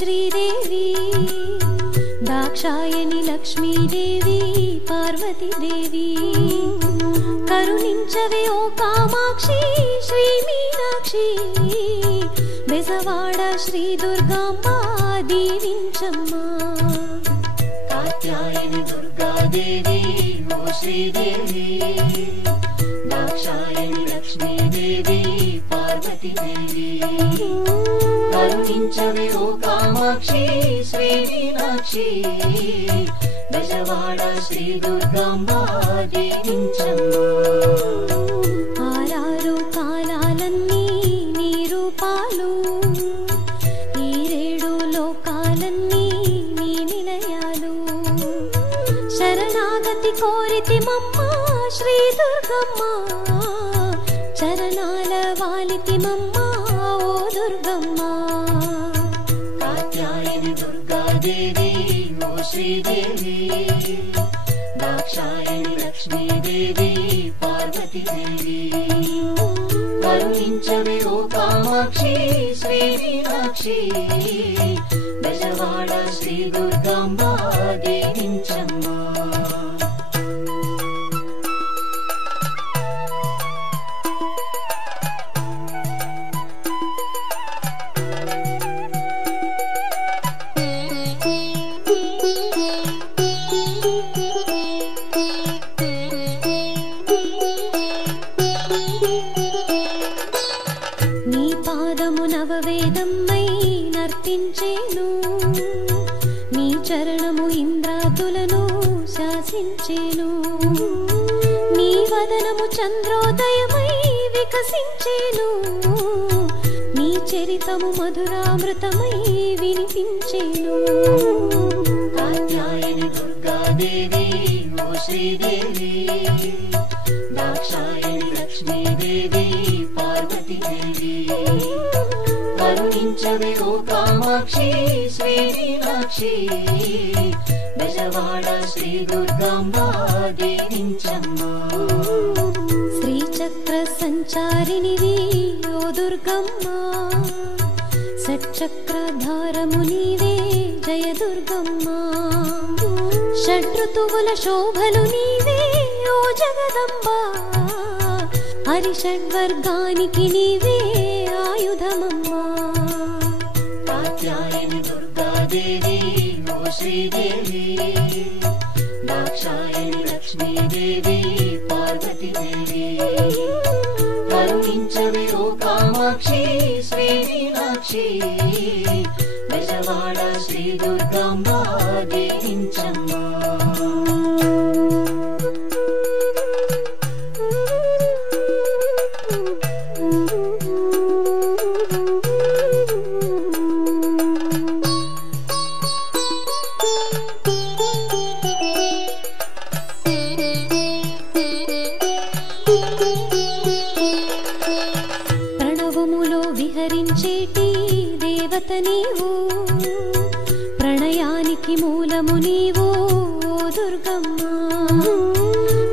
శ్రీదేవి దాక్షాయణి లక్ష్మీదేవి పార్వతీదేవి కరుణించవే ఓ కామాక్షి శ్రీ మీనాక్షి బెజవాడ శ్రీ దుర్గాంబ దీవించమ్మా కాత్యాయని దుర్గాదేవి ఓ శ్రీదేవి దాక్షాయణి లక్ష్మీదేవి పార్వతీదేవి కరుణించవే ఓ కామాక్షి శ్రీ మీనాక్షి బెజవాడ శ్రీ దుర్గాంబ దీవించమ్మా ఆరారు కాలాలన్నీ నీ రూపాలు ఈ రేడు లోకాలన్నీ నీ నిలయాలు శరణాగతి కోరితిమమ్మ శ్రీ దుర్గమ్మ చరణాల వాలితిమమ్మ ఓ దుర్గమ్మ కాత్యాయని దుర్గాదేవి ఓ శ్రీదేవి దాక్షాయణి లక్ష్మీదేవి పార్వతీదేవి కరుణించవే ఓ కామాక్షి శ్రీ మీనాక్షి బెజవాడ శ్రీ దుర్గాంబ దీవించమ్మా నీ పాదము నవవేదమ్మై నర్తించేను నీ చరణము ఇంద్రాదులను శాసించేను నీ వదనము చంద్రోదయమై వికసించేను నీ చరితము మధురామృతమై వినిపించేను కాత్యాయని దుర్గాదేవి ఓ శ్రీదేవి దాక్షాయణి లక్ష్మీదేవి పార్వతీదేవి కరుణించవే ఓ కామాక్షి శ్రీ మీనాక్షి బెజవాడ శ్రీ దుర్గాంబ దీవించమ్మా శ్రీచక్ర సంచారిణివి ఓ దుర్గమ్మ షట్చక్రధారము నీవే జయ దుర్గమ్మ షడ్ఋతువుల శోభలు నీవే ఓ జగదంబ హరిషడ్వర్గానికి నీవే ఆయుధమమ్మా కాత్యాయని దుర్గాదేవి ఓ శ్రీదేవి దాక్షాయణి లక్ష్మీదేవి పార్వతీదేవి కరుణించవే ఓ కామాక్షి శ్రీ మీనాక్షి బెజవాడ శ్రీ దుర్గాంబ దీవించమ్మా ప్రణవములో విహరించేటి దేవత నీవు ప్రణయానికి మూలము నీవు ఓ దుర్గమ్మ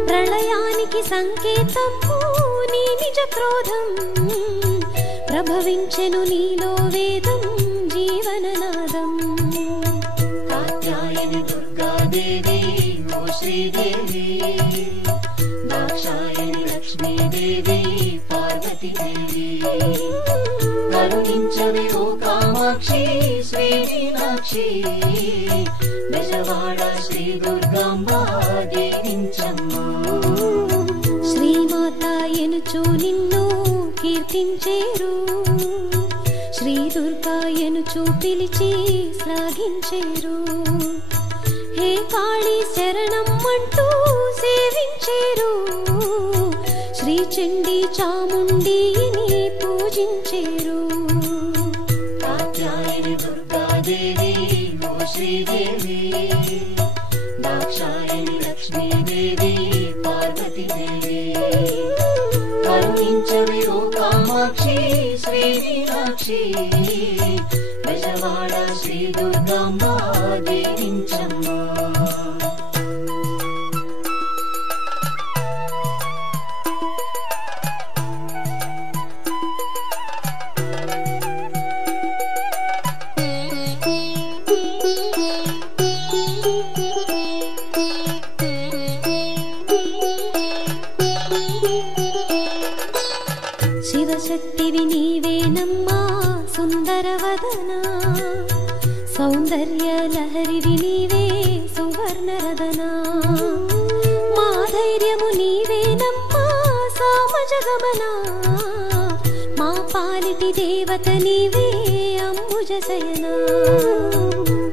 ప్రళయానికి సంకేతము నీ నిజ క్రోధం ప్రభవించెను నీలో వేదం జీవననాదం కాత్యాయని దుర్గాదేవి ఓ శ్రీదేవి దాక్షాయణి లక్ష్మీదేవి పార్వతీదేవి కరుణించవే ఓ కామాక్షి శ్రీ మీనాక్షి బెజవాడ శ్రీ దుర్గాంబ దీవించమ్మా శ్రీమాత ఎనుచు నిన్ను కీర్తించేరు శ్రీ దుర్గా ఎనుచు పిలిచి శ్లాఘించేరు హే కాళీ శరణం అంటూ సేవించేరు శ్రీ చండీ చాముండీని పూజించేరు కాత్యాయని దుర్గాదేవి ఓ శ్రీదేవి దాక్షాయణి లక్ష్మీదేవి పార్వతీదేవి కరుణించవే ఓ కామాక్షి శ్రీ మీనాక్షి బెజవాడ శ్రీ దుర్గాంబ దీవించమ్మా శక్తివి నీవేనమ్మా సుందరవదనా సౌందర్య లహరివి నీవే సువర్ణరదనా మా ధైర్యము నీవేనమ్మా సామజగమనా మా పాలిటి దేవత నీవే అంబుజశయనా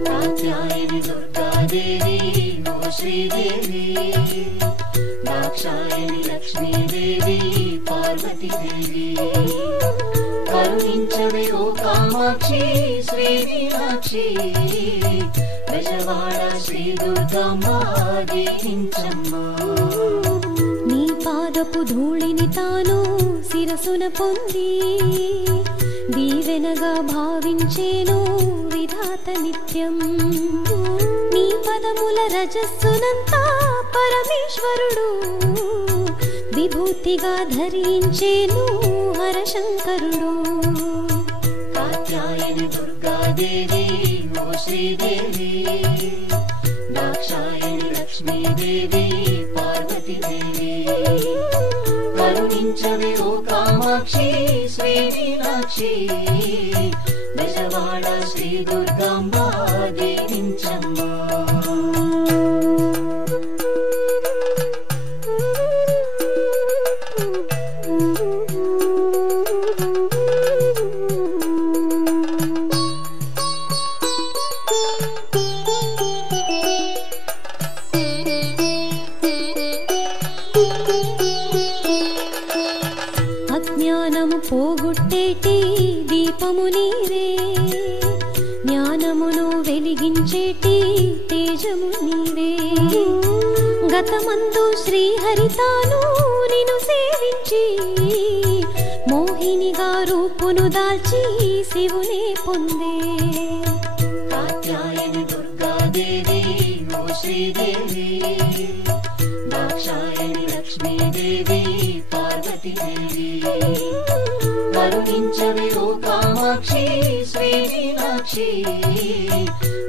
కాత్యాయని దుర్గాదేవి ఓ శ్రీదేవి దాక్షాయని లక్ష్మీదేవి పార్వతీదేవి కరుణించవే ఓ కామాక్షి శ్రీ మీనాక్షి బెజవాడ శ్రీ దుర్గమ్మ దీవించమ్మా నీ పాదపు ధూళిని తాను శిరసున పొంది దీవెనగా భావించేను విధాత నిత్యం నీ పదముల రజస్సునంతా పరమేశ్వరుడు విభూతిగా ధరించేను హరశంకరుడు కాత్యాయని దుర్గాదేవి ఓ శ్రీదేవి దాక్షాయని లక్ష్మీదేవి పార్వతీదేవి కరుణించవే ఓ కామాక్షి శ్రీ మీనాక్షి బెజవాడ శ్రీ దుర్గమ్మ దీవించమ్మా అజ్ఞానము పోగొట్టేటి దీపము నీవే జ్ఞానమును వెలిగించేటి తేజము నీవే గతమందు శ్రీహరితాను నిన్ను సేవించి మోహినిగా రూపును దాల్చి శివునే పొందే కాత్యాయని దుర్గాదేవి ఓ శ్రీదేవి దాక్షాయని లక్ష్మీదేవి పార్వతీదేవి కరుణించవే ఓ కామాక్షి శ్రీ మీనాక్షి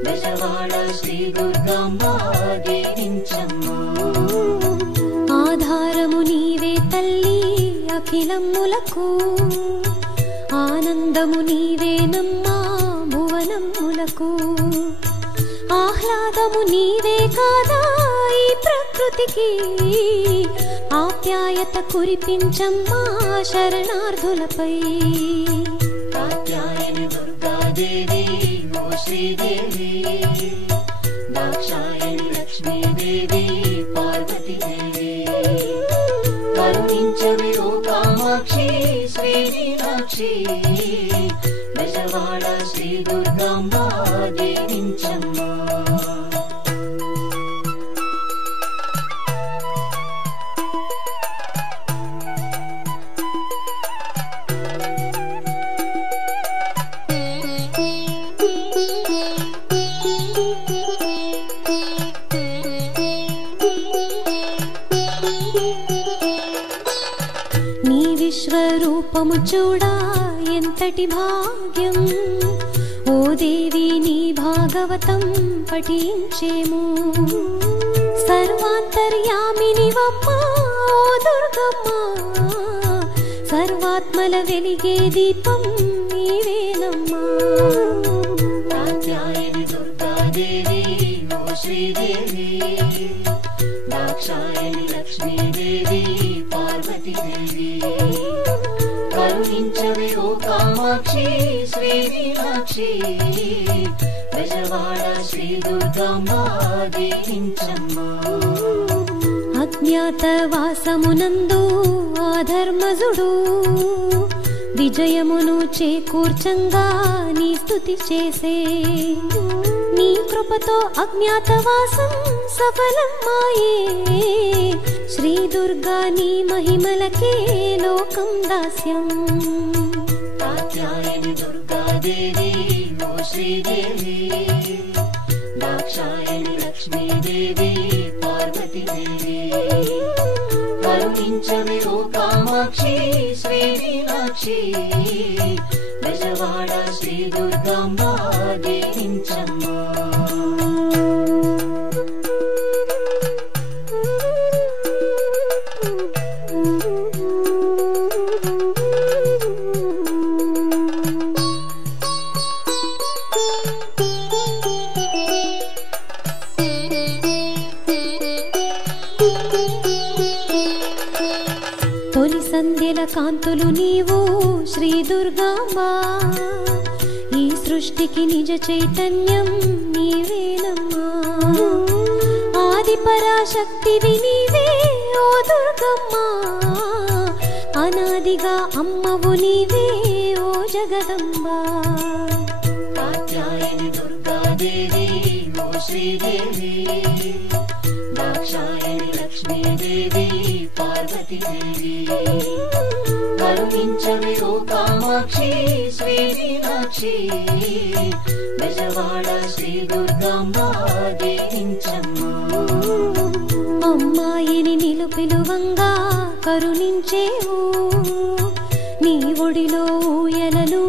బెజవాడ శ్రీ దుర్గమ్మ దీవించమ్మా ఆధారము నీవే తల్లి అఖిలమ్ములకు ఆనందము నీవేనమ్మా భువనమ్ములకు ఆహ్లాదము నీవే కాదా ఈ ప్రకృతికి ఆప్యాయత కురిపించమ్మా శరణార్థులపై కాత్యాయని దుర్గాదేవి ఓ శ్రీదేవి దాక్షాయని లక్ష్మీదేవి పార్వతీదేవి కరుణించవే ఓ కామాక్షి శ్రీ మీనాక్షి బెజవాడ శ్రీ దుర్గమ్మ దీవించమ్మా నీ విశ్వరూపము చూడా ఎంతటి భాగ్యం ఓ దేవి నీ భాగవతం పఠించేము సర్వాంతర్యామినివమ్మా ఓ దుర్గమ్మ సర్వాత్మల వెలిగే దీపం నీవేనమ్మా కాత్యాయని దుర్గాదేవి ఓ శ్రీదేవి దాక్షాయని లక్ష్మీదేవి పార్వతీదేవి కరుణించవే ఓ కామాక్షి శ్రీ మీనాక్షి బెజవాడ శ్రీ దుర్గమ్మ దీవించమ్మా అజ్ఞాతవాసమునందు ఆధర్మజుడు విజయమును చేకూర్చంగా నీ స్తుతి చేసే నీ కృపతో అజ్ఞాతవాసం సఫలమాయే శ్రీ దుర్గా నీ మహిమలకే లోకం దాస్యం కాత్యాయని దుర్గాదేవి ఓ శ్రీదేవి దాక్షాయని లక్ష్మీదేవి పార్వతీదేవి కరుణించవే ఓ కామాక్షి శ్రీ మీనాక్షి బెజవాడ శ్రీ దుర్గమ్మ దీవించమ్మా తొలి సంధ్యల కాంతులు నీవు శ్రీ దుర్గాంబా, ఈ సృష్టికి నిజ చైతన్యం నీవేనమ్మా. ఆది పరాశక్తివి నీవే ఓ దుర్గమ్మా, అనాదిగా అమ్మవు నీవే ఓ జగదంబా. కాత్యాయని దుర్గాదేవి ఓ శ్రీదేవి, దాక్షాయని లక్ష్మీదేవి పార్వతీదేవి, కరుణించవే ఓ కామాక్షి శ్రీ మీనాక్షి, బెజవాడ శ్రీ దుర్గాంబా దీవించమ్మా. అమ్మాయిని నిలుపిలువంగా కరుణించేవు, నీ ఒడిలో ఊయలలు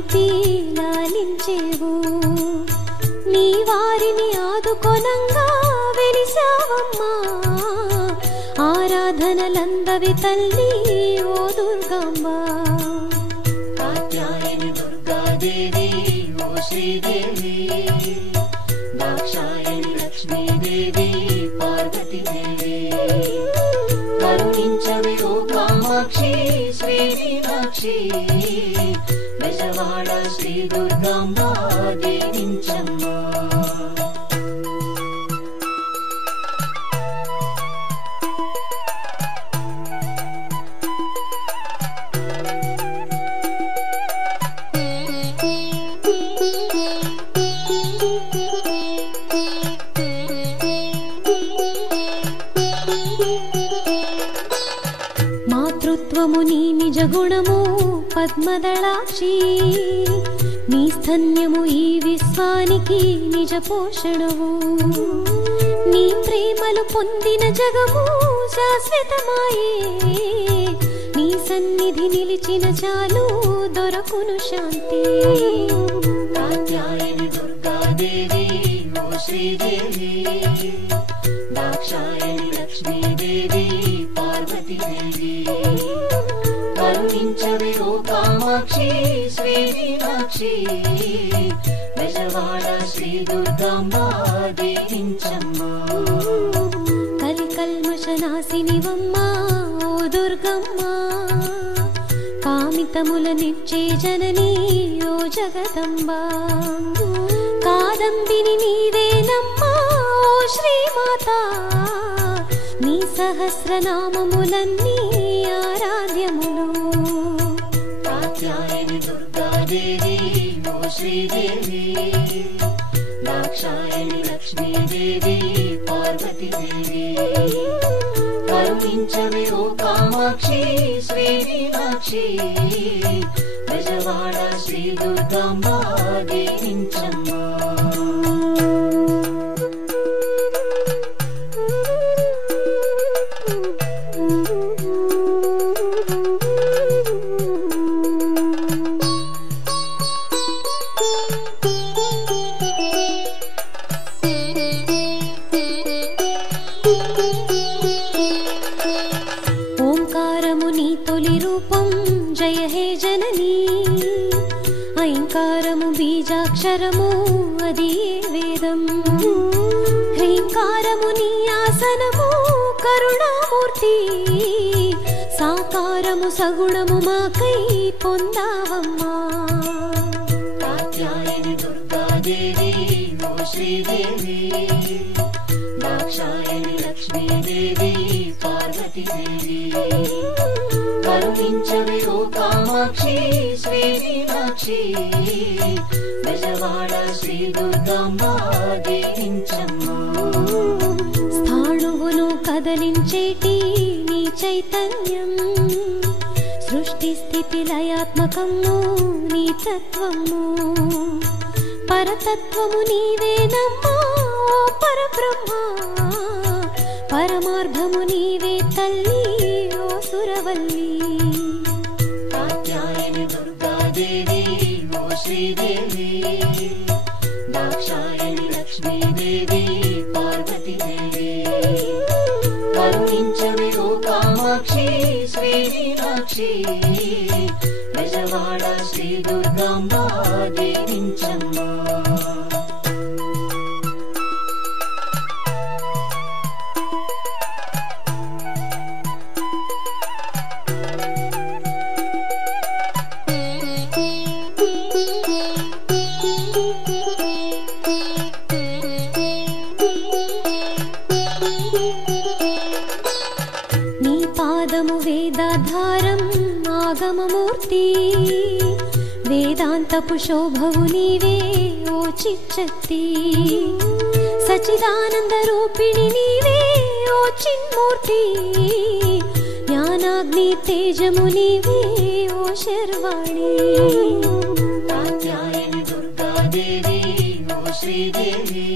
లాలించేవు, నీ వారిని ఆదుకొనంగా వెలిసావమ్మా. ఆరాధనలందవి తల్లి ఓ దుర్గాంబా. కాత్యాయని దుర్గాదేవి ఓ శ్రీదేవి, దాక్షాయని లక్ష్మీదేవి పార్వతీదేవి, కరుణించవే ఓ కామాక్షి శ్రీ మీనాక్షి, బెజవాడ శ్రీ దుర్గాంబా దీవించమ్మా. మాతృత్వము నీ నిజ గుణము పద్మదళాక్షి, నీ స్తన్యము ఈ విశ్వానికి నిజ పోషణము, నీ ప్రేమలు పొందిన జగము శాశ్వతమాయే, నీ సన్నిధి నిలిచిన చాలు దొరకును శాంతి. కాత్యాయని దుర్గాదేవి ఓ శ్రీదేవి, దాక్షాయని లక్ష్మీదేవి పార్వతీదేవి, కరుణించవే ఓ కామాక్షి శ్రీ మీనాక్షి, బెజవాడ శ్రీ దుర్గాంబా దీవించమ్మా. కలికల్మషనాశినివమ్మా ఓ దుర్గమ్మా, కామితములనిచ్చే జననీ ఓ జగదంబా. కాదంబిని నీవేనమ్మా ఓ శ్రీమాత, నీ సహస్రనామములన్నీ ఆరాధ్యములు. కాత్యాయని దుర్గాదేవి ఓ శ్రీదేవి, దాక్షాయని లక్ష్మీదేవి పార్వతీదేవి, కరుణించవే ఓ కామాక్షి శ్రీ మీనాక్షి, బెజవాడ శ్రీ దుర్గాంబా దీవించమ్మా. ఓంకారము నీ తొలి రూపం జయ హే జననీ, ఐంకారము బీజాక్షరము అది వేదం, హ్రీంకారము నీ ఆసనము కరుణామూర్తి, సాకారము సగుణము మాకై పొందావమ్మా. కాత్యాయని దుర్గాదేవి ఓ శ్రీదేవి, దాక్షాయని లక్ష్మీదేవి పార్వతీదేవి, కరుణించవే ఓ కామాక్షి శ్రీ మీనాక్షి, బెజవాడ శ్రీ దుర్గాంబా దీవించమ్మా. స్థాణువును కదలించేటి నీ చైతన్యం, సృష్టి స్థితి లయాత్మకము నీ తత్వము, పరతత్వము నీవేనమ్మా ఓ పరబ్రహ్మ, పరమార్థము నీవే తల్లి ఓ సురవల్లి. కాత్యాయని దుర్గాదేవి ఓ శ్రీదేవి, దాక్షాయని లక్ష్మీదేవి పార్వతీదేవి, కరుణించవే ఓ కామాక్షి శ్రీ మీనాక్షి, బెజవాడ శ్రీ దుర్గాంబా దీవించమ్మా. పాదము వేదాధారం ఆగమమూర్తి వేదాంతపు శోభవు నీవే ఓ చిచ్చక్తి సచిదానంద రూపిణి నీవే ఓ చిన్మూర్తి జ్ఞానాగ్ని తేజము నీవే ఓ శర్వాణి కాత్యాయని దుర్గాదేవి ఓ శ్రీదేవి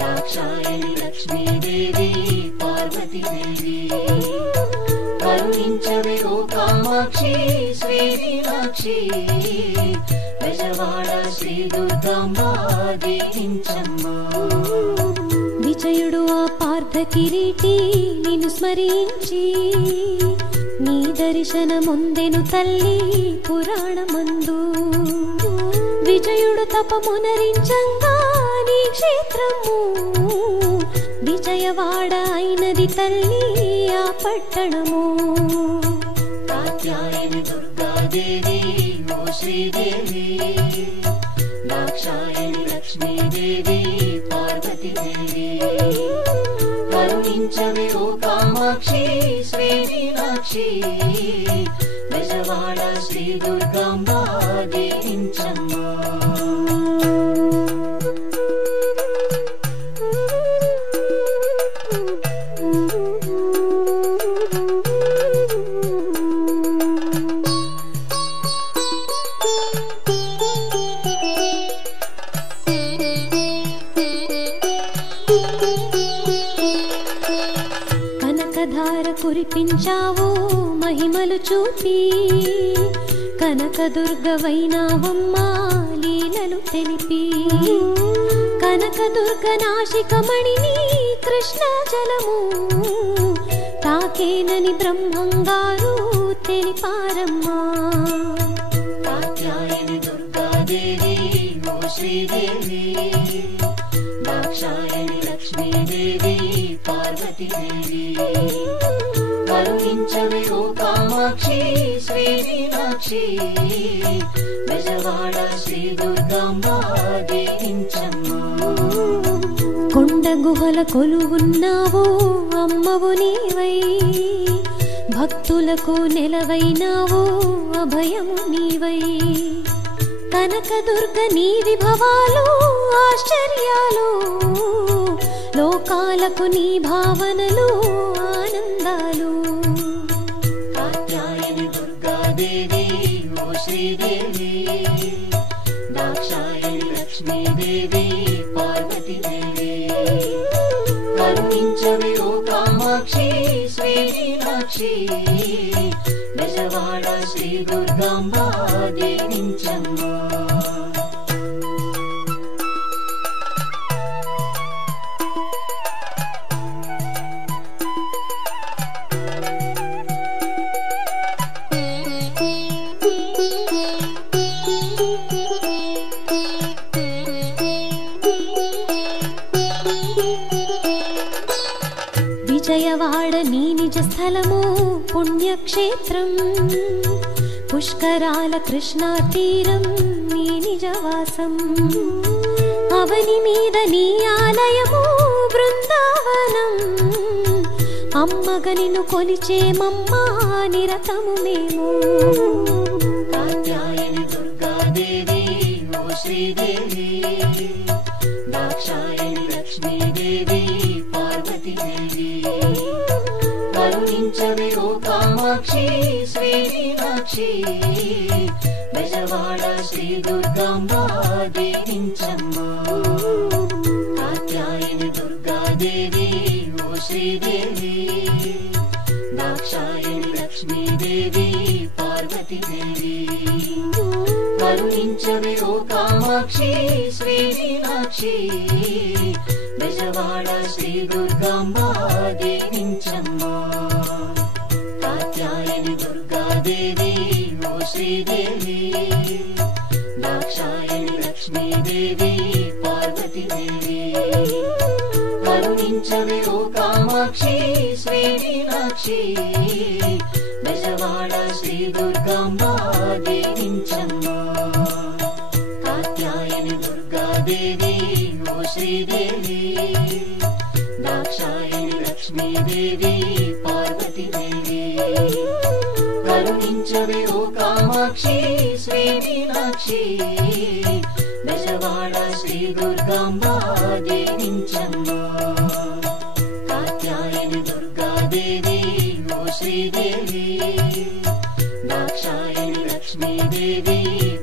దాక్షాయని లక్ష్మీదేవి పార్వతీదేవి కరుణించవే ఓ కామాక్షి శ్రీ మీనాక్షి బెజవాడ శ్రీ దుర్గాంబ దీవించమ్మా విజయుడు ఆ పార్థ కిరీటి నిన్ను స్మరించి నీ దర్శనముందెను తల్లి పురాణమందు విజయుడు తపమునరించంగా నీ క్షేత్రము విజయవాడ అయినది తల్లి ఆ పట్టణము కాత్యాయని దుర్గాదేవి ఓ శ్రీదేవి దాక్షాయని లక్ష్మీదేవి పార్వతీదేవి కరుణించవే ఓ కామాక్షి శ్రీ మీనాక్షి బెజవాడ శ్రీ దుర్గాంబ దీవించమ్మా కనకధార కురిపించావో మహిమలు చూపి కనకదుర్గవైనావమ్మా లీలలు తెలిపి కనకదుర్గ నాశికమణిని కృష్ణ జలము తాకేనని బ్రహ్మంగారు తెలిపారమ్మా కాత్యాయని దుర్గాదేవి ఓ శ్రీదేవి దాక్షాయని లక్ష్మీదేవి పార్వతీదేవి కరుణించవే ఓ కామాక్షి శ్రీ మీనాక్షి బెజవాడ శ్రీ దుర్గాంబ దీవించమ్మా కొండ గుహల కొలువున్నావో అమ్మవు నీవై భక్తులకు నెలవైనావో అభయము నీవై కనకదుర్గ నీ విభవాలు ఆశ్చర్యాలు లోకాలకు నీ భావనలు ఆనందాలు కాత్యాయని దుర్గాదేవి ఓ శ్రీదేవి దాక్షాయని లక్ష్మీదేవి పార్వతీదేవి కరుణించవే ఓ కామాక్షి శ్రీ మీనాక్షి బెజవాడ శ్రీ దుర్గాంబ దీవించమ్మా విజయవాడ నీ నిజ స్థలము పుణ్యక్షేత్రం పుష్కరాల కృష్ణా తీరం నీ నిజవాసం అవని మీద నీ ఆలయము బృందావనం అమ్మగ నిన్ను కొలిచేమమ్మా నిరతము మేము కాత్యాయని దుర్గాదేవి ఓ శ్రీదేవి దాక్షాయని లక్ష్మీదేవి పార్వతీదేవి కరుణించవే ఓ కామాక్షి శ్రీ మీనాక్షి బెజవాడ శ్రీ దుర్గాంబ దీవించమ్మా కాత్యాయని దుర్గాదేవి ఓ శ్రీదేవి దాక్షాయని లక్ష్మీదేవి పార్వతీదేవి కరుణించవే ఓ కామాక్షి శ్రీ మీనాక్షి బెజవాడ శ్రీ దుర్గాంబ దీవించమ్మా కాత్యాయని దుర్గాదేవి ఓ శ్రీదేవి దాక్షాయని లక్ష్మీదేవి పార్వతీదేవి కరుణించవే ఓ కామాక్షి శ్రీ మీనాక్షి బెజవాడ శ్రీ దుర్గాంబ దీవించమ్మా కాత్యాయని దుర్గాదేవి ఓ శ్రీదేవి దాక్షాయని లక్ష్మీదేవి లక్ష్మీదేవి పార్వతీదేవి కరుణించవే ఓ కామాక్షి శ్రీ మీనాక్షి బెజవాడ శ్రీ దుర్గాంబ దీవించమ్మ కాత్యాయని దుర్గాదేవి ఓ శ్రీదేవి దాక్షాయని లక్ష్మీదేవి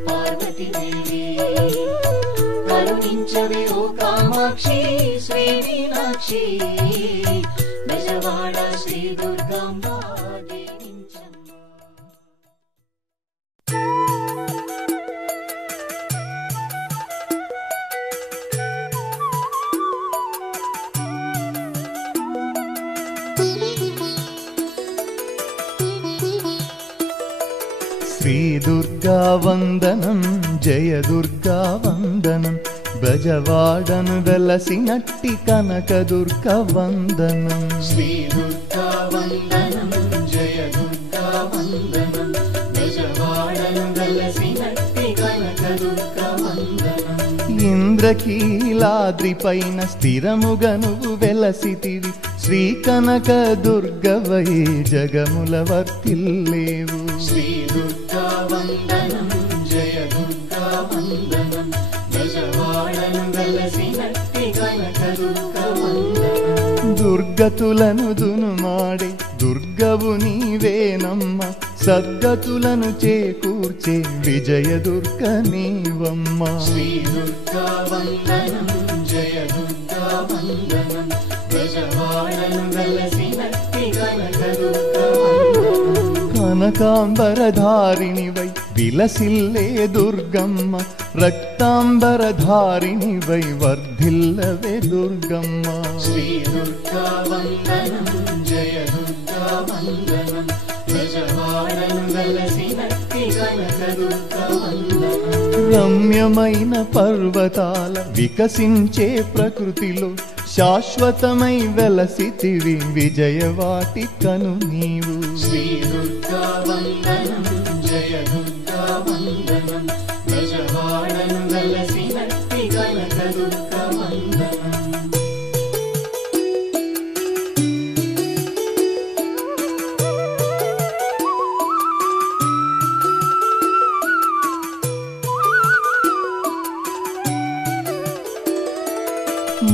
పార్వతీదేవి కరుణించవే ఓ కామాక్షి శ్రీ మీనాక్షి బెజవాడ శ్రీ దుర్గాంబ దీవించమ్మ శ్రీ దుర్గా వందనం జయ దుర్గా వందనం బెజవాడను వెలసినట్టి కనక దుర్గ వందనం శ్రీ దుర్గా వందనం జయ దుర్గా వందనం బెజవాడను వెలసినట్టి కనక దుర్గా వందనం ఇంద్రకీలాద్రి పైన స్థిరముగా నువ్వు వెలసితివి శ్రీ కనక దుర్గవై జగముల వర్తిల్లేవు శ్రీ దుర్గా వందనం జయ దుర్గా వందనం బెజవాడను వెలసినట్టి కనక దుర్గా వందనం దుర్గతులను దునుమాడే దుర్గవు నీవేనమ్మ సద్గతులను చేకూర్చే విజయ దుర్గ నీవమ్మ శ్రీ దుర్గా వందనం జయ దుర్గా వందనం బెజవాడను వెలసినట్టి కనక దుర్గా వందనం కనకాంబరధారిణివై విలసిల్లే దుర్గమ్మ రక్తాంబరధారిణివై వర్ధిల్లవే దుర్గమ్మ శ్రీ దుర్గా వందనం జయ దుర్గా వందనం బెజవాడను వెలసినట్టి కనక దుర్గా వందనం రమ్యమైన పర్వతాల వికసించే ప్రకృతిలో శాశ్వతమై వెలసితివి విజయవాటికను నీవు శ్రీ దుర్గా వందనం జయ దుర్గా వందనం బెజవాడను వెలసినట్టి కనక దుర్గా వందనం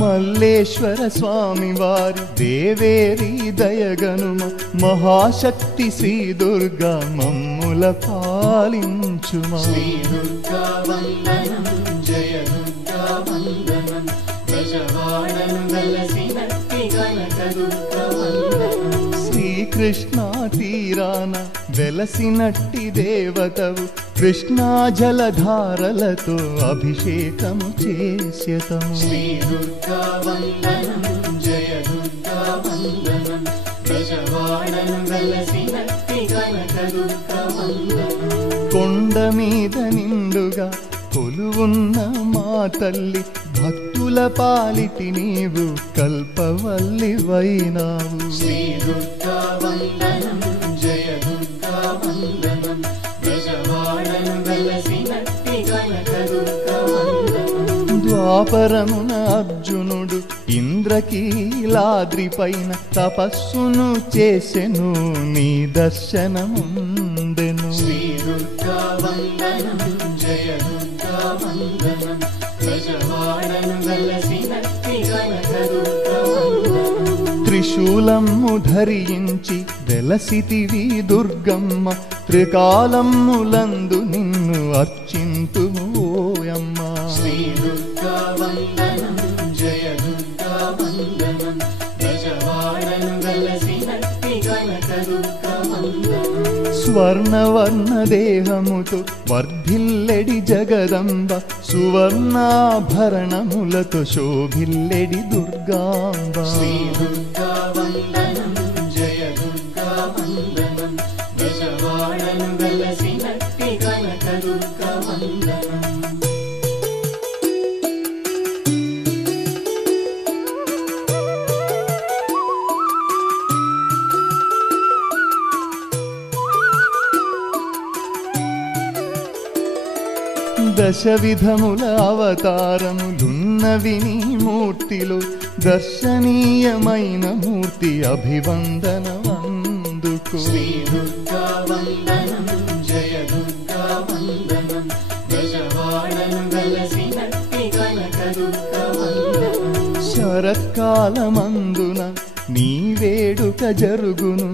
మల్లేశ్వర స్వామి వారి దేవేరి దయగనుమ మహాశక్తి శ్రీ దుర్గా మమ్ముల పాలించుమా శ్రీ దుర్గా వందనం జయ దుర్గా వందనం బెజవాడను వెలసినట్టి కనక దుర్గా వందనం శ్రీకృష్ణ తీరాన వెలసినట్టి దేవతవు కృష్ణా జలధారలతో అభిషేకము చేస్యతము శ్రీ దుర్గా వందనం జయ దుర్గా వందనం బెజవాడను వెలసినట్టి కనక దుర్గా వందనం కొండ మీద నిండుగా కొలువున్న మా తల్లి భక్తుల పాలిటి నీవు కల్పవల్లి వైనావు శ్రీ దుర్గా వందనం జయ దుర్గా వందనం బెజవాడను వెలసినట్టి కనక దుర్గా వందనం ద్వాపరమున అర్జునుడు ఇంద్రకీలాద్రి పైన తపస్సును చేసెను నీ దర్శనముందెను శ్రీ దుర్గా వందనం జయ దుర్గా వందనం బెజవాడను వెలసినట్టి కనక దుర్గా వందనం త్రిశూలము ధరించి వెలసితివి దుర్గమ్మ త్రికాలములందు నిన్ను అర్చింతుము ఓయమ్మ శ్రీ దుర్గా వందనం జయ దుర్గా వందనం బెజవాడను వెలసినట్టి కనక దుర్గా వందనం స్వర్ణవర్ణ దేహముతో వర్ధిల్లెడి జగదంబ సువర్ణాభరణములతో శోభిల్లెడి దుర్గాంబ శ్రీ దుర్గా వందనం జయ దుర్గా వందనం బెజవాడను వెలసినట్టి కనక దుర్గా వందనం దశ విధముల అవతారములున్నవి నీ మూర్తిలో దర్శనీయమైన మూర్తి అభివందనమందుకు. శ్రీ దుర్గా వందనం జయ దుర్గా వందనం గజవాడను వెలసినట్టి కనక దుర్గా వందనం. శరత్కాలమందున నీ వేడుక జరుగును,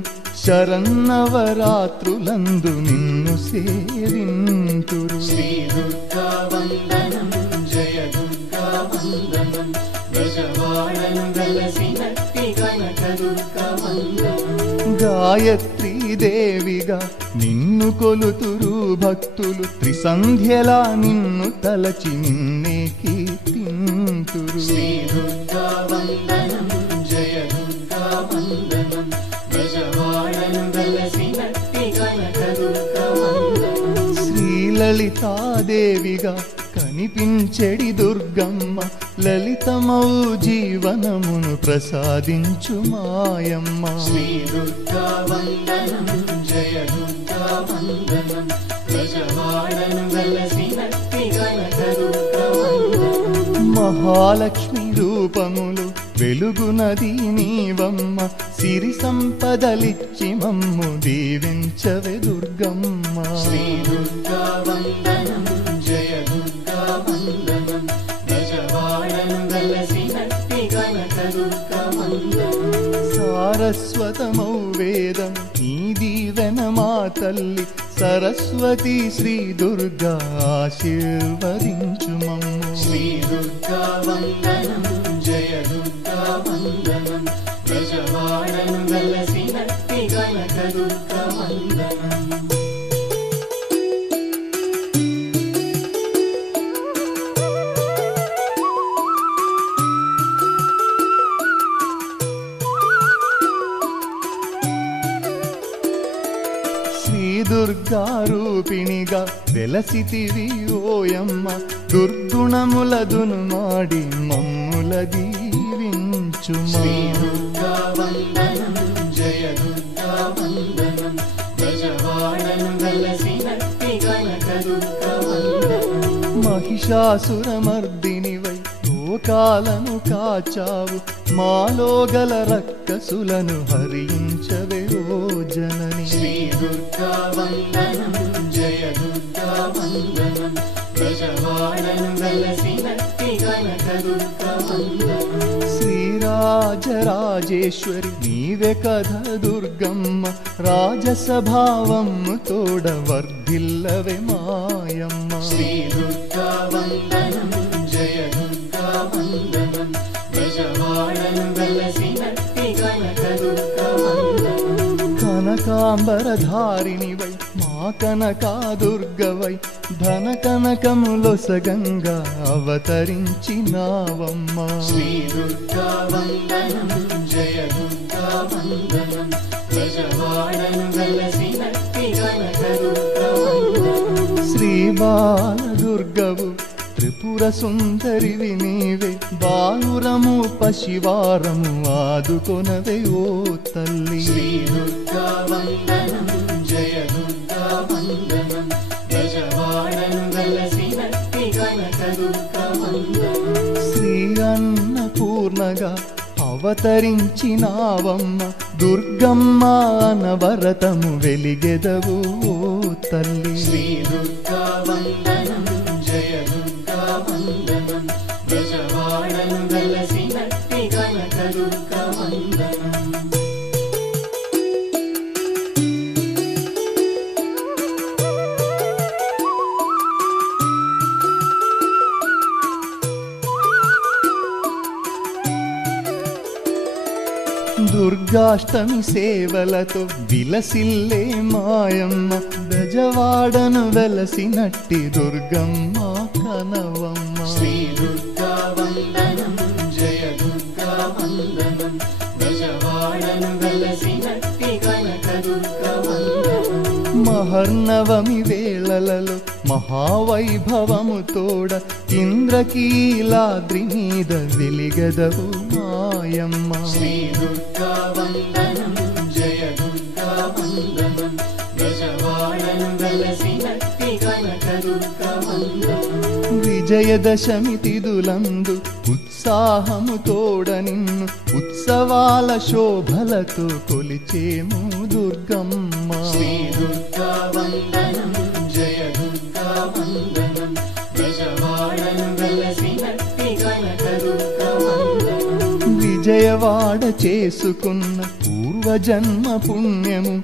శరన్నవరాత్రులందు నిన్ను సేవింతురు. శ్రీ దుర్గా వందనం జయ దుర్గా వందనం గజవాడను వెలసినట్టి కనక దుర్గా వందనం. గాయత్రీ దేవిగా నిన్ను కొలుతురు భక్తులు, త్రిసంధ్యలా నిన్ను తలచి నిన్నే కీర్తింతురు. శ్రీ దుర్గా వందనం జయ దుర్గా వందనం గజవాడను వెలసినట్టి కనక దుర్గా వందనం. శ్రీలలితాదేవిగా కనిపించెడి దుర్గమ్మ, లలితమౌ జీవనమును ప్రసాదించు మాయమ్మ. శ్రీ దుర్గా వందనం జయ దుర్గా వందనం గజవాడను వెలసినట్టి కనక దుర్గా వందనం. మహాలక్ష్మి రూపములు వెలుగునది నీవమ్మ, సిరి సంపదలిచ్చి మమ్ము దీవించవే దుర్గమ్మ. శ్రీ దుర్గా వందనం జయ దుర్గా వందనం గజవాడను వెలసినట్టి కనక దుర్గా వందనం. సారస్వతమౌ వేదం నీ దీవెన మా తల్లి, సరస్వతి శ్రీ దుర్గా ఆశీర్వదించు మమ్ము. శ్రీ దుర్గా వందనం జయ దుర్గా వందనం గజవాడను వెలసినట్టి కనక దుర్గా వందనం. శ్రీ దుర్గా రూపిణిగా వెలసితివి ఓయమ్మ, దుర్గుణములదును మాడి మమ్ముల దీవించుమా. శ్రీ దుర్గా వందనం జయ దుర్గా వందనం గజవాడను వెలసినట్టి కనక దుర్గా వందనం. మహిషాసురమర్దినివై లోకాలను కాచావు, మాలో గల రక్కసులను హరించవే ఓ జనని. శ్రీ దుర్గా వందనం జయ దుర్గా వందనం గజవాడను వెలసినట్టి కనక దుర్గా వందనం. శ్రీరాజరాజేశ్వరి నీవే కథ దుర్గమ్మ, రాజసభావము తోడ వర్ధిల్లవే మాయమ్మ. శ్రీ దుర్గా వందనం జయ దుర్గా వందనం గజవాడను వెలసినట్టి కనక దుర్గా వందనం. కనకాంబరధారిణివై మా కనకా దుర్గవై, ధన కనకములొసగంగా అవతరించినావమ్మ. శ్రీ దుర్గా వందనం జయ దుర్గా వందనం గజవాడను వెలసినట్టి కనక దుర్గా వందనం. శ్రీ బాలదుర్గవు త్రిపుర సుందరివి నీవే, బాలురము పశివారము ఆదుకొనవే ఓ తల్లి. శ్రీ దుర్గా వందనం జయ దుర్గా వందనం గజవాడను వెలసినట్టి కనక దుర్గా వందనం. శ్రీ అన్నపూర్ణగా అవతరించినావమ్మ, దుర్గమ్మ అనవరతము వెలిగెదవు ఓ తల్లి. శ్రీ దుర్గా వందనం జయ దుర్గా వందనం గజవాడను వెలసినట్టి కనక దుర్గా వందనం. దుర్గాష్టమి సేవలతో విలసిల్లే మాయమ్మ, గజవాడను వెలసినట్టి దుర్గమ్మ కనవమ్మ. శ్రీ దుర్గా వందనం జయ దుర్గా వందనం గజవాడను వెలసినట్టి కనక దుర్గా వందనం. మహర్నవమి వేళలలో మహావైభవము తోడ, ఇంద్రకీలాద్రి మీద వెలిగదవు మాయమ్మ. శ్రీ దుర్గా వందనం జయ దుర్గా వందనం గజవాడను వెలసినట్టి కనక దుర్గా వందనం. విజయదశమి తిథులందు ఉత్సాహము తోడ నిన్ను ఉత్సవాల శోభలతో కొలిచేము దుర్గమ్మ. శ్రీ దుర్గా వందనం జయ దుర్గా వందనం విజయవాడను వెలసినట్టి కనక దుర్గా వందనం. విజయవాడ చేసుకున్న పూర్వజన్మ పుణ్యము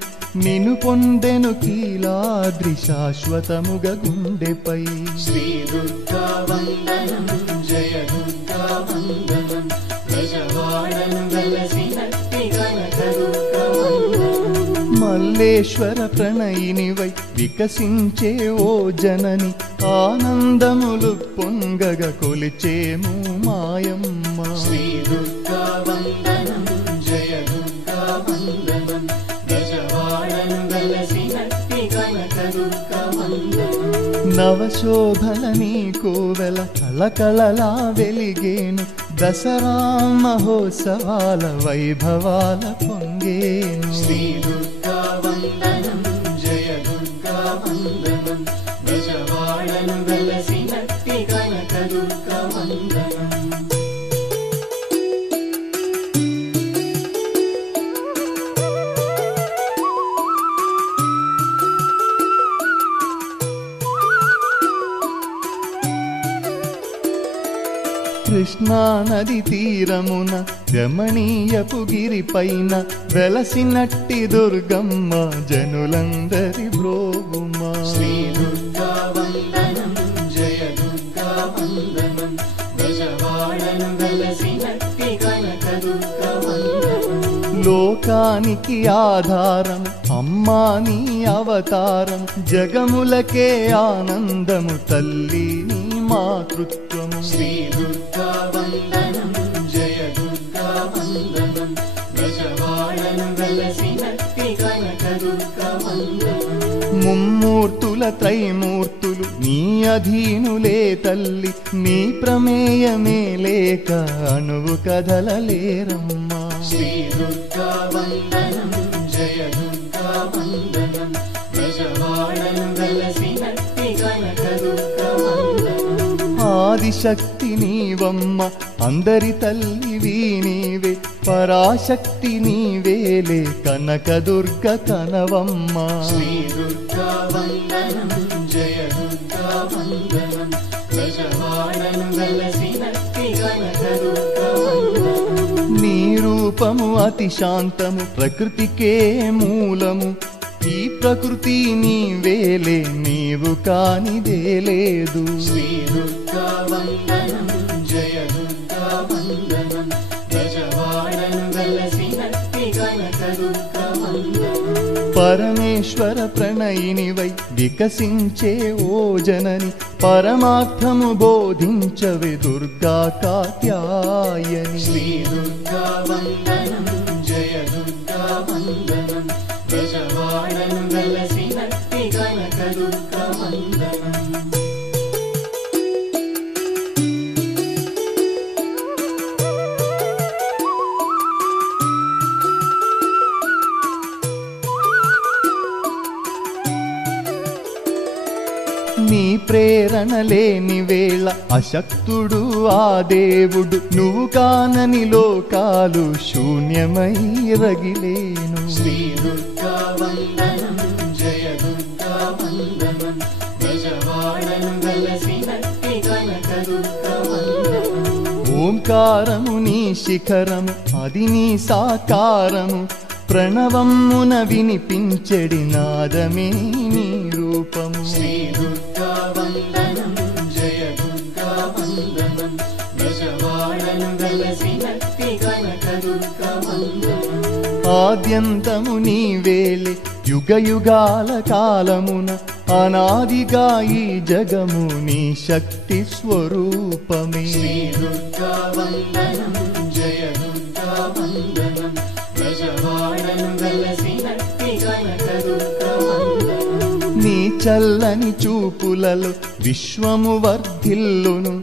నిన్ను పొందెను కీలాద్రి శాశ్వతముగ గుండెపై. శ్రీ దుర్గా వందనం జయ దుర్గా వందనం విజయవాడను వెలసినట్టి కనక దుర్గా వందనం. మల్లేశ్వర ప్రణయినివై వికసించే ఓ జనని ఆనందములు పొంగగ కొలిచేము మాయమ్మ. శ్రీ దుర్గా వందనం జయ దుర్గా వందనం విజయవాడను వెలసినట్టి కనక దుర్గా వందనం. నవశోభల నీ కోవెల కళకళలా వెలిగేను దసరా మహోత్సవాల వైభవాల పొంగేను. శ్రీ దుర్గా వందనం జయ దుర్గా వందనం విజయవాడను వెలసినట్టి కనక దుర్గా వందనం. కృష్ణా నది తీరమున రమణీయపు గిరిపైన వెలసినట్టి దుర్గమ్మ జనులందరి బ్రోగుమా. శ్రీ దుర్గా వందనం జయ దుర్గా వందనం విజయవాడను వెలసినట్టి కనక దుర్గా వందనం. లోకానికి ఆధారం అమ్మా నీ అవతారం జగములకే ఆనందము తల్లి నీ మాతృత్వము. శ్రీ దుర్గా వందనం జయ దుర్గా వందనం విజయవాడను వెలసినట్టి కనక దుర్గా వందనం. ముమ్మూర్తుల త్రైమూర్తులు నీ అధీనులే తల్లి నీ ప్రమేయమే లేక అణువు కదలలేరమ్మా. శ్రీ దుర్గా వందనం జయ దుర్గా వందనం విజయవాడను వెలసినట్టి కనక దుర్గా వందనం. ఆదిశక్తి నీవమ్మ అందరి తల్లివి నీవే పరాశక్తి నీవేలే కనక దుర్గ కనవమ్మ. శ్రీ దుర్గా వందనం జయ దుర్గా వందనం విజయవాడను వెలసినట్టి కనక దుర్గా వందనం. నీ రూపము అతి శాంతము ప్రకృతికే మూలము ఈ ప్రకృతి నీవేలే నీవు కానిదే లేదు. శ్రీ దుర్గా వందనం జయ దుర్గా వందనం విజయవాడను వెలసినట్టి కనక దుర్గా వందనం. పరమేశ్వర ప్రణయినివై వికసించే ఓ జనని పరమార్థము బోధించవే దుర్గా కాత్యాయని. శ్రీ దుర్గా వందనం జయ దుర్గా వందనం విజయవాడను వెలసినట్టి కనక దుర్గా వందనం. నీ ప్రేరణ లేని వేళ అశక్తుడు ఆ దేవుడు నువ్వు కానని లోకాలు శూన్యమై రగిలేను. శ్రీ దుర్గా వందనం జయ దుర్గా వందనం విజయవాడను వెలసినట్టి కనక దుర్గా వందనం. ఓంకారము నీ శిఖరము అది నీ సాకారము ప్రణవమున వినిపించెడి నాదమే నీ రూపము. శ్రీ దుర్గా వందనం జయ దుర్గా వందనం విజయవాడను వెలసినట్టి కనక దుర్గా వందనం. ఆద్యంతము నీవేలే యుగ యుగాల కాలమున అనాదిగా ఈ జగము నీ శక్తి స్వరూపమే. శ్రీ దుర్గా వందనం జయ దుర్గా వందనం విజయవాడను వెలసినట్టి కనక దుర్గా వందనం. నీ చల్లని చూపులలో విశ్వము వర్ధిల్లును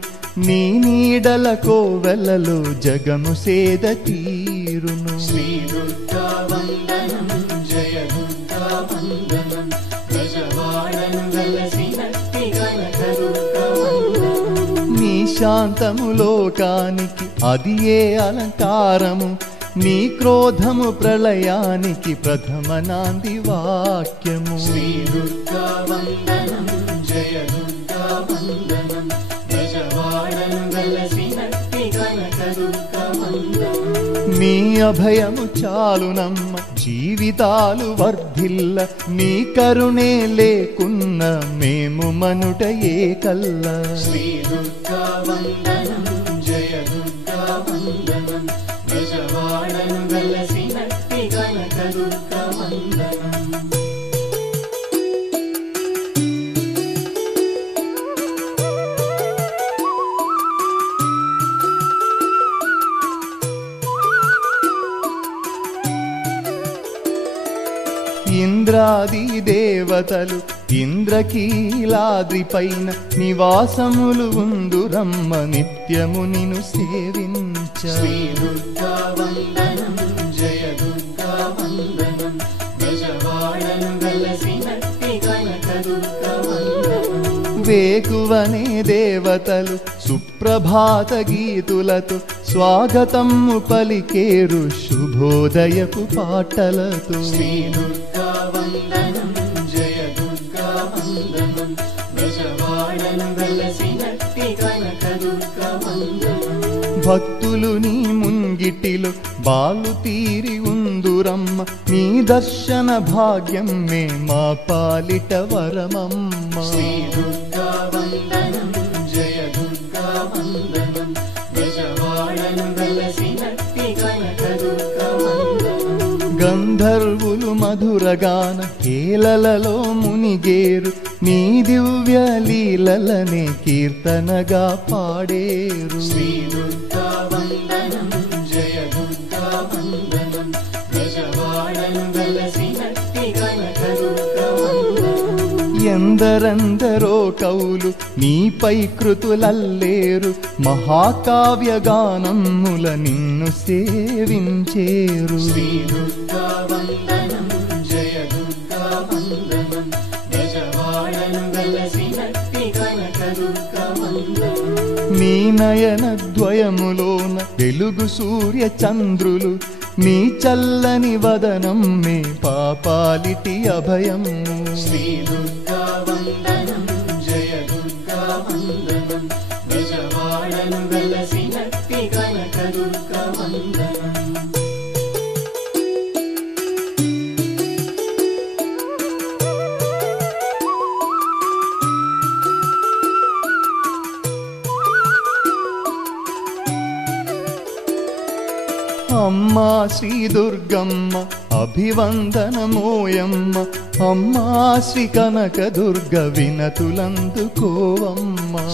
నీ నీడల కోవెలలో జగము సేద తీరును. శ్రీ దుర్గా వందనం జయ దుర్గా వందనం విజయవాడను వెలసినట్టి కనక దుర్గా వందనం. నీ శాంతము లోకానికి అది ఏ అలంకారము నీ క్రోధము ప్రళయానికి ప్రథమ నాంది వాక్యము శ్రీ దుర్గా వందనం జయ దుర్గా వందనం గజవాడను గలసినట్టి కనక దుర్గా వందనం నీ అభయము చాలునమ్మ జీవితాలు వర్ధిల్ల నీ కరుణే లేకున్న మేము మనుట ఏ కల్ల శ్రీ దుర్గా వందనం జయ దుర్గా వందనం గజవాడను గలసినట్టి కనక దుర్గా వందనం ఇంద్రాది దేవతలు ఇంద్రకీలాద్రి పైన నివాసములు ఉందురమ్మ నిత్యము నిను సేవించ శ్రీ దుర్గా వందనం జయ దుర్గా వందనం గజవాడను గలసినట్టి కనక దుర్గా వందనం వేకువనే దేవతలు సుప్రభాత గీతులతో స్వాగతము పలికేరు శుభోదయపు పాటలతో శ్రీ దుర్గా వందనం జయ దుర్గా వందనం గజవాడను గలసినట్టి కనక దుర్గా వందనం భక్తులు నీ ముంగిటిలో బాలు తీరి ఉందురమ్మ నీ దర్శన భాగ్యం మే మా పాలిట వరమమ్మ శ్రీ దుర్గా వందనం జయ దుర్గా వందనం గజవాడను గలసినట్టి కనక దుర్గా వందనం గంధర్వులు మధురగాన హేళలలో మునిగేరు నీ దివ్య లీలలనే కీర్తనగా పాడేరు శ్రీ దుర్గా వందనం జయ దుర్గా వందనం గజవాడను గలసినట్టి కనక దుర్గా వందనం ఎందరందరో కవులు నీపై కృతులల్లేరు మహాకావ్యగానముల నిన్ను సేవించేరు శ్రీ దుర్గా వందనం జయ దుర్గా వందనం గజవాడను గలసినట్టి కనక దుర్గా వందనం నీ నయన ద్వయములోన వెలుగు సూర్య చంద్రులు నీ చల్లని వదనం మే పాపాలిటి అభయము శ్రీ దుర్గా వందనం జయ దుర్గా వందనం గజవాడను గలసినట్టి కనక దుర్గా వందనం అమ్మా శ్రీ దుర్గమ్మ అభివందనమోయమ్మ అమ్మా శ్రీ కనక దుర్గ వినతులందుకోవమ్మ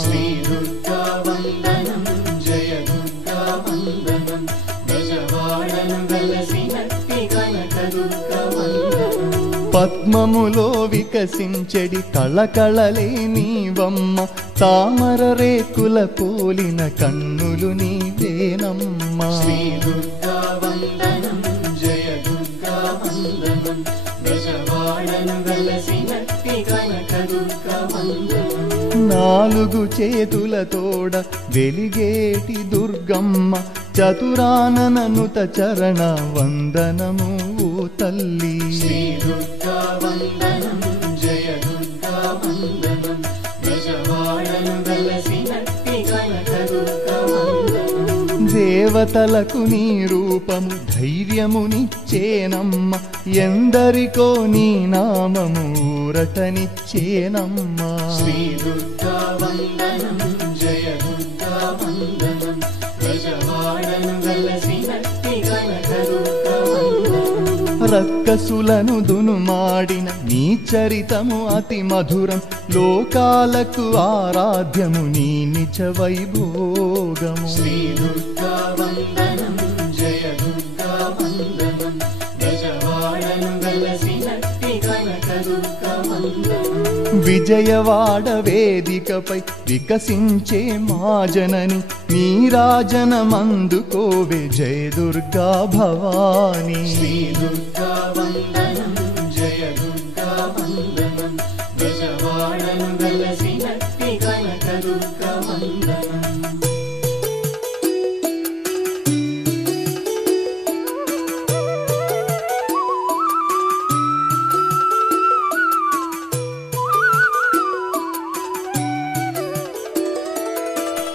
శ్రీ దుర్గా వందనం జయ దుర్గా వందనం గజవాడను గలసినట్టి కనక దుర్గా వందనం పద్మములో వికసించెడి కళకళలే నీవమ్మ తామర రేకుల పోలిన కన్నులు నీవేనమ్మ శ్రీ దుర్గా వందనం జయ దుర్గా వందనం గజవాడను గలసినట్టి కనక దుర్గా వందనం నాలుగు చేతులతోడ వెలిగేటి దుర్గమ్మ చతురాననుత చరణ వందనము ఓ తల్లి శ్రీ దుర్గా వందనం జయ దుర్గా వందనం గజవాడను గలసినట్టి కనక దుర్గా వందనం దేవతలకు నీ రూపము ధైర్యమునిచ్చేనమ్మ ఎందరికో నీ నామము ఊరటనిచ్చేనమ్మ శ్రీ దుర్గా వందనం జయ దుర్గా వందనం గజవాడను గలసినట్టి కనక దుర్గా వందనం రక్కసులను దునుమాడిన నీ చరితము అతి మధురం లోకాలకు ఆరాధ్యము నీ నిజ వైభోగము శ్రీ దుర్గా వందనం జయ దుర్గా వందనం గజవాడను గలసినట్టి కనక దుర్గా వందనం విజయవాడ వేదికపై వికసించే మా జనని నీరాజనమందుకోవే జయ దుర్గా భవానీ శ్రీ దుర్గా వందనం జయ దుర్గా వందనం గజవాడను గలసినట్టి కనక దుర్గా వందనం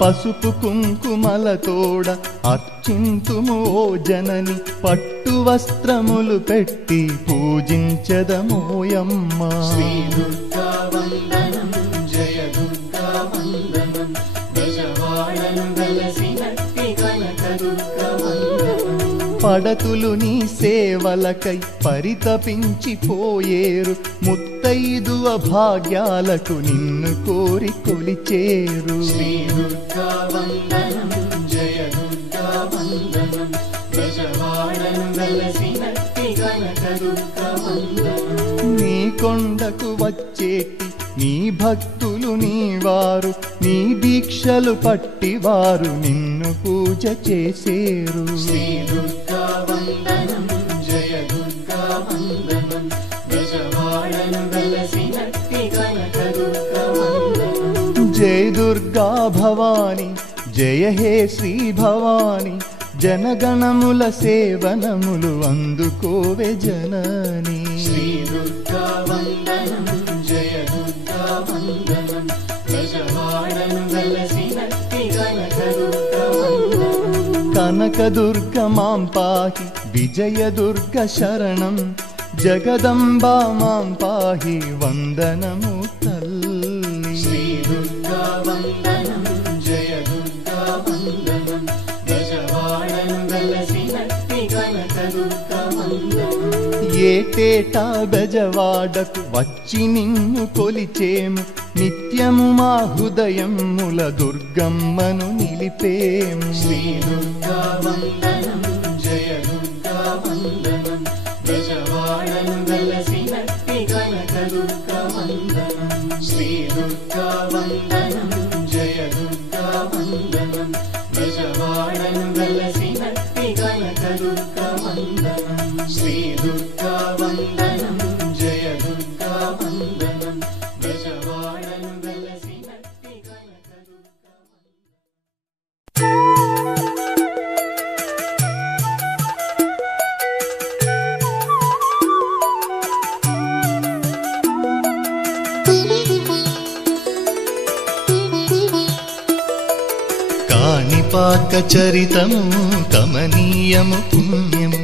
పసుపు కుంకుమలతోడ అర్చింతుము ఓ జనని పట్టు వస్త్రములు పెట్టి పూజించదమోయమ్మ శ్రీ దుర్గా వందనం జయ దుర్గా వందనం బెజవాడను వెలసినట్టి కనక దుర్గా వందనం పడతులు నీ సేవలకై పరితపించిపోయేరు ముత్తైదువ భాగ్యాలకు నిన్ను కోరి కొలిచేరు శ్రీ దుర్గా వందనం జయ దుర్గా వందనం బెజవాడను వెలసినట్టి కనక దుర్గా వందనం నీ కొండకు వచ్చేటి నీ భక్తులు నీవారు నీ దీక్షలు పట్టివారు నిన్ను పూజ చేసేరు శ్రీ దుర్గా వందనం జయ దుర్గా వందనం బెజవాడను వెలసినట్టి కనక దుర్గా వందనం జయ దుర్గా భవాని జయ హే శ్రీ భవాని జనగణముల సేవనములు అందుకోవే జనని శ్రీ దుర్గా వందనం జయ దుర్గా వందనం బెజవాడను వెలసినట్టి కనక దుర్గా వందనం కనకదుర్గ మాం పాహి విజయదుర్గ శరణం జగదంబా మాం పాహి వందనము తల్లి శ్రీ దుర్గా వందనం జయ దుర్గా వందనం బెజవాడను వెలసినట్టి కనక దుర్గా వందనం ఏటేటా బెజవాడకు వచ్చి నిన్ను కొలిచేము నిత్యము మా హృదయముల దుర్గమ్మను నిలిపేము శ్రీ దుర్గా వందనం జయ దుర్గా వందనం బెజవాడను వెలసినట్టి కనక దుర్గా వందనం శ్రీ దుర్గా వందనం జయ దుర్గా వందనం బెజవాడను వెలసినట్టి కనక దుర్గా వందనం శ్రీ దుర్గా వందనం జయ దుర్గా వందనం బెజవాడను వెలసినట్టి కనక దుర్గా కాణిపాక చరితము కమనీయము పుణ్యము